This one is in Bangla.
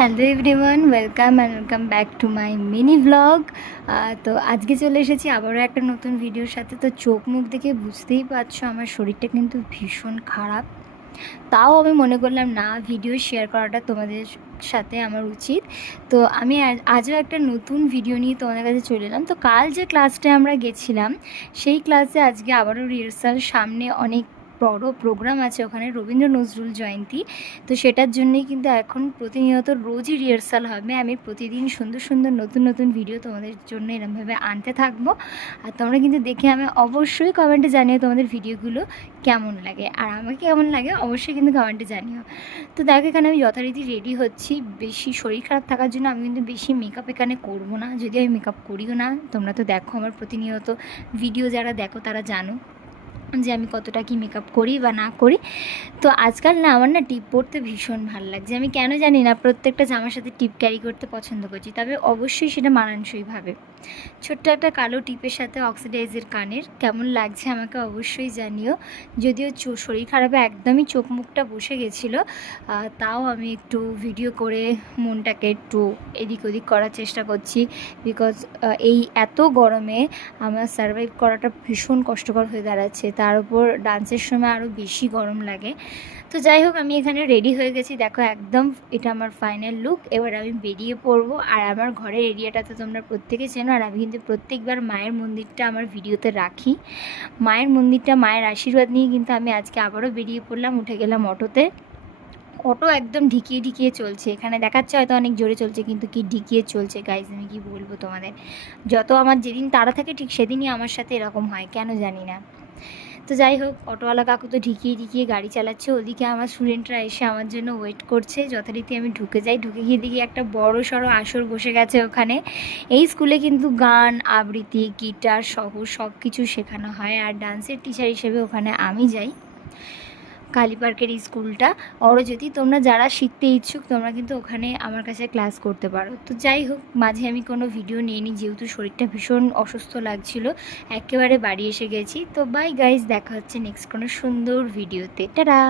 Hello everyone, welcome back to my mini blog. তো আজকে চলে এসেছি আবারও একটা নতুন ভিডিওর সাথে। তো চোখ মুখ দেখে বুঝতেই পারছো আমার শরীরটা কিন্তু ভীষণ খারাপ। তাও আমি মনে করলাম না, ভিডিও শেয়ার করাটা তোমাদের সাথে আমার উচিত। তো আমি আজও একটা নতুন ভিডিও নিয়ে তোমাদের কাছে চলে এলাম। তো কাল যে ক্লাসটায় আমরা গেছিলাম সেই ক্লাসে আজকে আবারও রিহার্সাল, সামনে অনেক বড় প্রোগ্রাম আছে ওখানে, রবীন্দ্র নজরুল জয়ন্তী। তো সেটার জন্যই কিন্তু এখন প্রতিনিয়ত রোজই রিহার্সাল হবে। আমি প্রতিদিন সুন্দর সুন্দর নতুন নতুন ভিডিও তোমাদের জন্য এরমভাবে আনতে থাকবো। আর তোমরা কিন্তু দেখে আমি অবশ্যই কমেন্টে জানিও তোমাদের ভিডিওগুলো কেমন লাগে, আর আমাকে কেমন লাগে অবশ্যই কিন্তু কমেন্টে জানিও। তো দেখো এখানে আমি যথারীতি রেডি হচ্ছি। বেশি শরীর খারাপ থাকার জন্য আমি কিন্তু বেশি মেকআপ এখানে করবো না, যদি আমি মেকআপ করিও না। তোমরা তো দেখো আমার প্রতিনিয়ত ভিডিও, যারা দেখো তারা জানো যে আমি কতটা কি মেকআপ করি বা না করি। তো আজকাল না আমার না টিপ পরতে ভীষণ ভালো লাগছে। আমি কেন জানি না প্রত্যেকটা জামার সাথে টিপ ক্যারি করতে পছন্দ করছি, তবে অবশ্যই সেটা মানানসইভাবে। ছোট্ট একটা কালো টিপের সাথে অক্সিডাইজের কানের কেমন লাগছে আমাকে অবশ্যই জানিও। যদিও শরীর খারাপে একদমই চোখ মুখটা বসে গেছিলো, তাও আমি একটু ভিডিও করে মনটাকে একটু এদিক ওদিক করার চেষ্টা করছি। বিকজ এই এত গরমে আমার সারভাইভ করাটা ভীষণ কষ্টকর হয়ে দাঁড়াচ্ছে, তার উপর ডান্সের সময় আরও বেশি গরম লাগে। তো যাই হোক, আমি এখানে রেডি হয়ে গেছি, দেখো একদম এটা আমার ফাইনাল লুক। এবার আমি বেরিয়ে পড়বো। আর আমার ঘরের এরিয়াটা তো তোমরা প্রত্যেকে চেনো, আর আমি কিন্তু প্রত্যেকবার মায়ের মন্দিরটা আমার ভিডিওতে রাখি। মায়ের মন্দিরটা, মায়ের আশীর্বাদ নিয়ে কিন্তু আমি আজকে আবারও বেরিয়ে পড়লাম। উঠে গেলাম অটোতে। অটো একদম ঢিকিয়ে ঢিকিয়ে চলছে, এখানে দেখাচ্ছে হয়তো অনেক জোরে চলছে, কিন্তু কি ঢিকিয়ে চলছে গাইজ, আমি কি বলবো তোমাদের। যত আমার যেদিন তাড়া থাকে ঠিক সেদিনই আমার সাথে এরকম হয়, কেন জানি না। তো যাই হোক, অটোওয়ালা কাকু তো ঢিকিয়ে ঢিকিয়ে গাড়ি চালাচ্ছে। ওদিকে আমার স্টুডেন্টরা এসে আমার জন্য ওয়েট করছে। যথারীতি আমি ঢুকে যাই, ঢুকে গিয়ে দেখি একটা বড় সড়ো আসর বসে গেছে ওখানে। এই স্কুলে কিন্তু গান, আবৃত্তি, গিটার সহ সব কিছু শেখানো হয়। আর ডান্সের টিচার হিসেবে ওখানে আমি যাই। কালী পার্কের এই স্কুলটা অরজ্যোতি। তোমরা যারা শিখতে ইচ্ছুক তোমরা কিন্তু ওখানে আমার কাছে ক্লাস করতে পারো। তো যাই হোক, মাঝে আমি কোনো ভিডিও নিইনি যেহেতু শরীরটা ভীষণ অসুস্থ লাগছিল। একেবারে বাড়ি এসে গেছি। তো বাই গাইজ, দেখা হচ্ছে নেক্সট কোনো সুন্দর ভিডিওতে। টাটা।